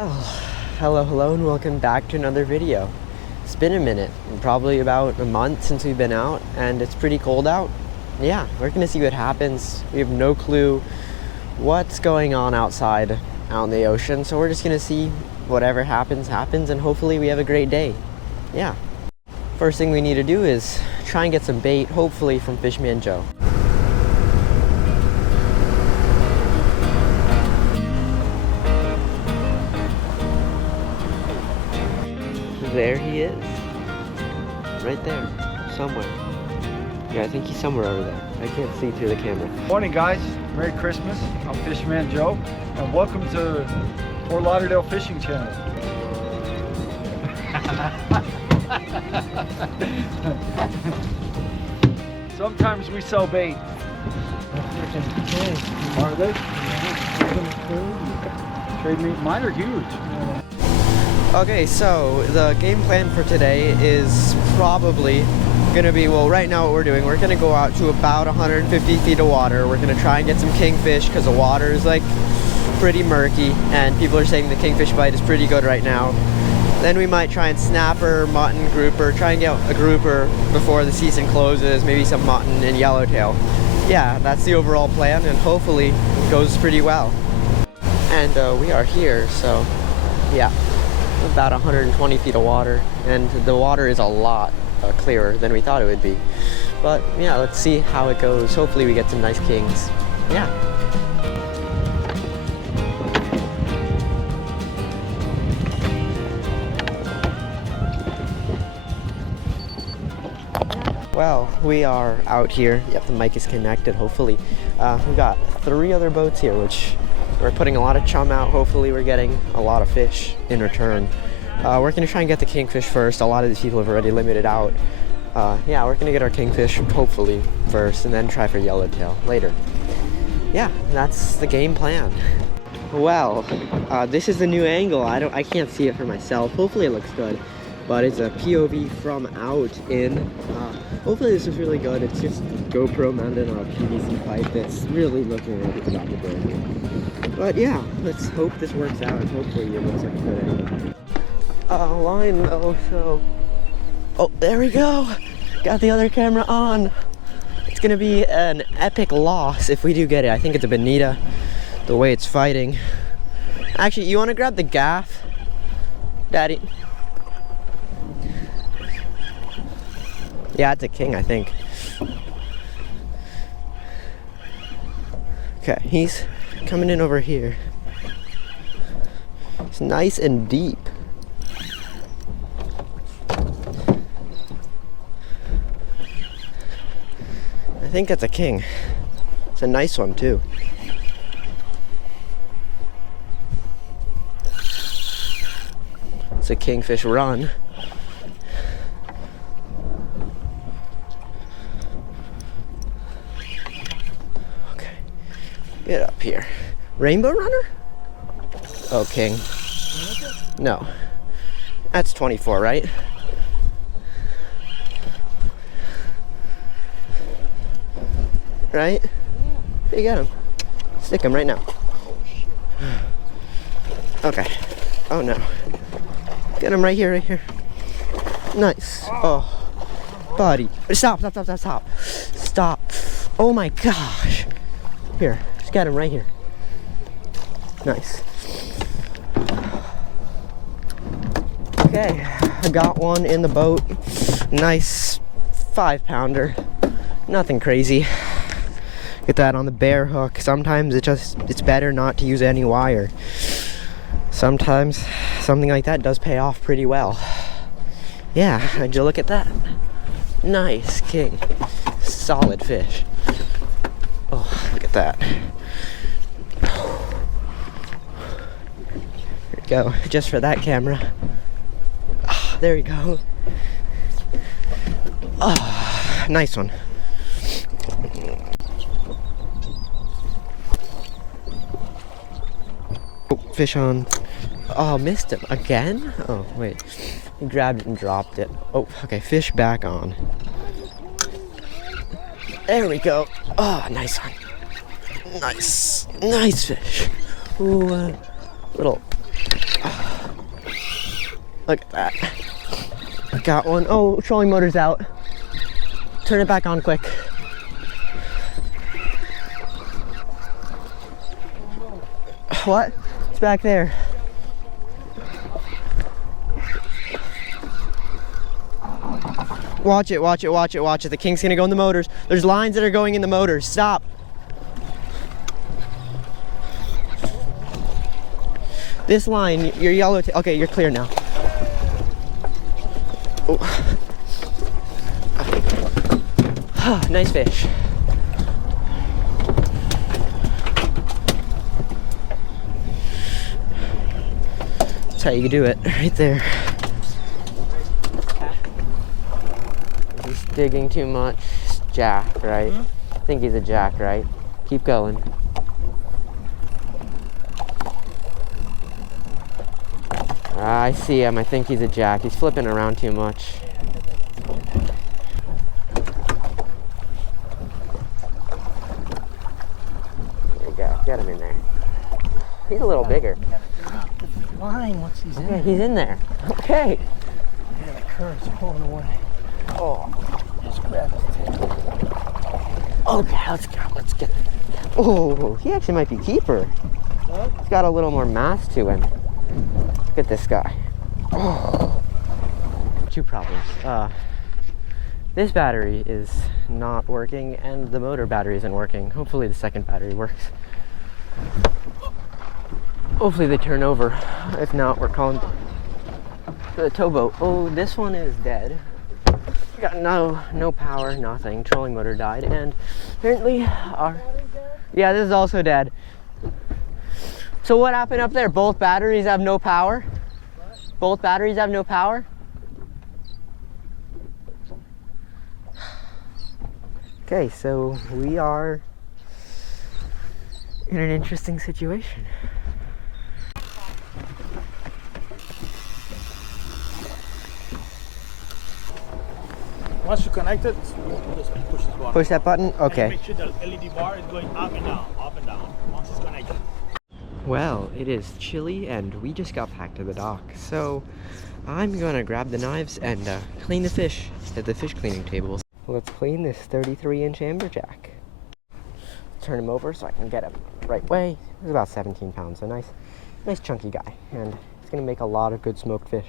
Oh, hello and welcome back to another video. It's been a minute, probably about a month since we've been out, and it's pretty cold out. Yeah, we're gonna see what happens. We have no clue what's going on outside out in the ocean, so we're just gonna see whatever happens, and hopefully we have a great day. Yeah. First thing we need to do is try and get some bait, hopefully from Fishman Joe. There he is. Right there. Somewhere. Yeah, I think he's somewhere over there. I can't see through the camera. Morning, guys. Merry Christmas. I'm Fishman Joe, and welcome to Fort Lauderdale Fishing Channel. Sometimes we sell bait. Are they? Trade meat. Mine are huge. Okay, so the game plan for today is probably gonna be, well, right now what we're doing, we're gonna go out to about 150 feet of water. We're gonna try and get some kingfish because the water is like pretty murky and people are saying the kingfish bite is pretty good right now. Then we might try and snapper, mutton, grouper, try and get a grouper before the season closes, maybe some mutton and yellowtail. Yeah, that's the overall plan, and hopefully it goes pretty well. And we are here, so yeah. About 120 feet of water, and the water is a lot clearer than we thought it would be. But yeah, let's see how it goes. Hopefully we get some nice kings. Yeah. Well, we are out here. Yep, the mic is connected, hopefully. We've got 3 other boats here, which we're putting a lot of chum out. Hopefully we're getting a lot of fish in return. We're gonna try and get the kingfish first. A lot of these people have already limited out. Yeah, we're gonna get our kingfish hopefully first and then try for yellowtail later. Yeah, that's the game plan. Well, this is the new angle. I can't see it for myself. Hopefully it looks good, but it's a POV from out in. Hopefully this is really good. It's just GoPro mounted on a PVC pipe that's really looking like it's about to break. But yeah, let's hope this works out, and hopefully it looks like a good angle. Line though, so... Oh, there we go! Got the other camera on! It's gonna be an epic loss if we do get it. I think it's a bonita, the way it's fighting. Actually, you wanna grab the gaff? Daddy? Yeah, it's a king, I think. Okay, he's coming in over here. It's nice and deep. I think that's a king. It's a nice one too. It's a kingfish run. Okay, get up here. Rainbow runner? Oh, king. No. That's 24, right? Right? You get him. Stick him right now. Okay. Oh no. Get him right here, right here. Nice. Oh, buddy. Stop. Stop. Oh my gosh. Here, just get him right here. Nice. Okay, I got one in the boat. Nice 5-pounder. Nothing crazy. Get that on the bear hook. Sometimes it's better not to use any wire. Sometimes something like that does pay off pretty well. Yeah, would you look at that? Nice king. Solid fish. Oh, look at that. Here we go, just for that camera. Oh, there we go. Oh, nice one. Oh, fish on. Oh, missed him again? Oh, wait. He grabbed it and dropped it. Oh, okay, fish back on. There we go. Oh, nice one. Nice fish. Ooh, little Look at that. I got one. Oh, trolling motor's out. Turn it back on quick. What? It's back there. Watch it, watch it, watch it, watch it. The king's gonna go in the motors. There's lines that are going in the motors. Stop. This line, your yellow, okay, you're clear now. Oh. Nice fish. That's how you do it, right there. He's digging too much. Jack, right? I think he's a jack, right? Keep going. I see him. I think he's a jack. He's flipping around too much. There you go. Get him in there. He's a little bigger. Flying once he's in. Yeah, he's in there. Okay. Yeah, the current's pulling away. Oh. Just grab his tail. Okay, let's go. Let's get. Oh, he actually might be keeper. Huh? He's got a little more mass to him. Look at this guy. Oh. Two problems. This battery is not working, and the motor battery isn't working. Hopefully, the second battery works. Hopefully, they turn over. If not, we're calling for the towboat. Oh, this one is dead. Got no power, nothing. Trolling motor died, and apparently our this is also dead. So what happened up there? Both batteries have no power? Both batteries have no power? Okay, so we are in an interesting situation. Once you connect it, just push this button. Push that button? Okay. And make sure the LED bar is going up and down, up and down, once it's connected. Well, it is chilly and we just got back to the dock. So I'm gonna grab the knives and clean the fish at the fish cleaning tables. Let's clean this 33-inch amberjack. Turn him over so I can get him right way. He's about 17 pounds, a nice chunky guy. And he's gonna make a lot of good smoked fish.